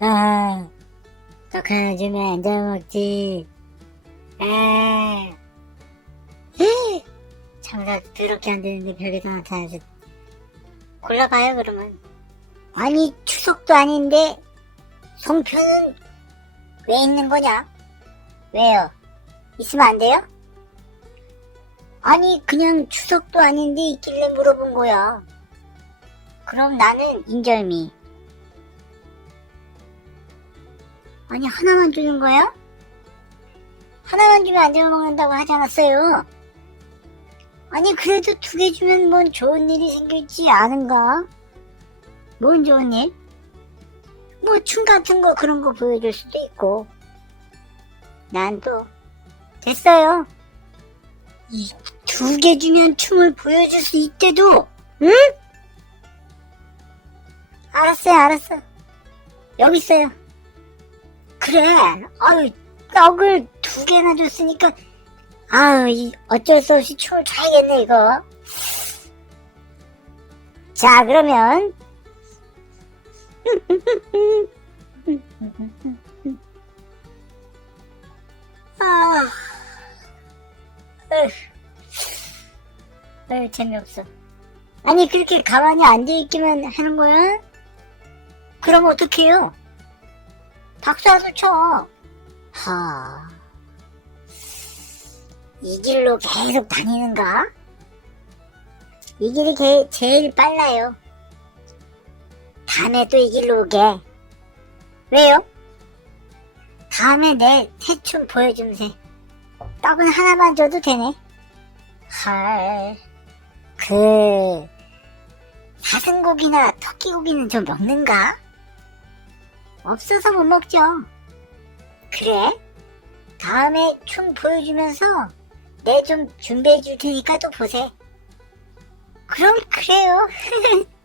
아, 떡 하나 주면 안 잡아먹지. 아, 에이, 장사 더럽게 안 되는데 별게다 나타나서. 골라봐요, 그러면. 아니, 추석도 아닌데, 송편은 왜 있는 거냐? 왜요? 있으면 안 돼요? 아니, 그냥 추석도 아닌데 있길래 물어본 거야. 그럼 나는 인절미. 아니, 하나만 주는 거야? 하나만 주면 안 잡아먹는다고 하지 않았어요? 아니, 그래도 두 개 주면 뭔 좋은 일이 생길지 아는가? 뭔 좋은 일? 뭐, 춤 같은 거 그런 거 보여줄 수도 있고. 난 또, 됐어요. 이 두 개 주면 춤을 보여줄 수 있대도, 응? 알았어요, 알았어. 여기 있어요. 그래, 아유, 떡을 두 개나 줬으니까, 아유, 이 어쩔 수 없이 춤을 춰야겠네, 이거. 자, 그러면, 아, 에휴, 재미없어. 아니, 그렇게 가만히 앉아있기만 하는 거야? 그럼 어떡해요? 박수 한번 쳐. 하. 이 길로 계속 다니는가? 이 길이 게, 제일 빨라요. 다음에 또 이 길로 오게. 왜요? 다음에 내 태춤 보여줌세. 떡은 하나만 줘도 되네. 헐. 그, 사슴고기나 토끼고기는 좀 먹는가? 없어서 못 먹죠. 그래? 다음에 춤 보여주면서 내 좀 준비해 줄 테니까 또 보세. 그럼 그래요.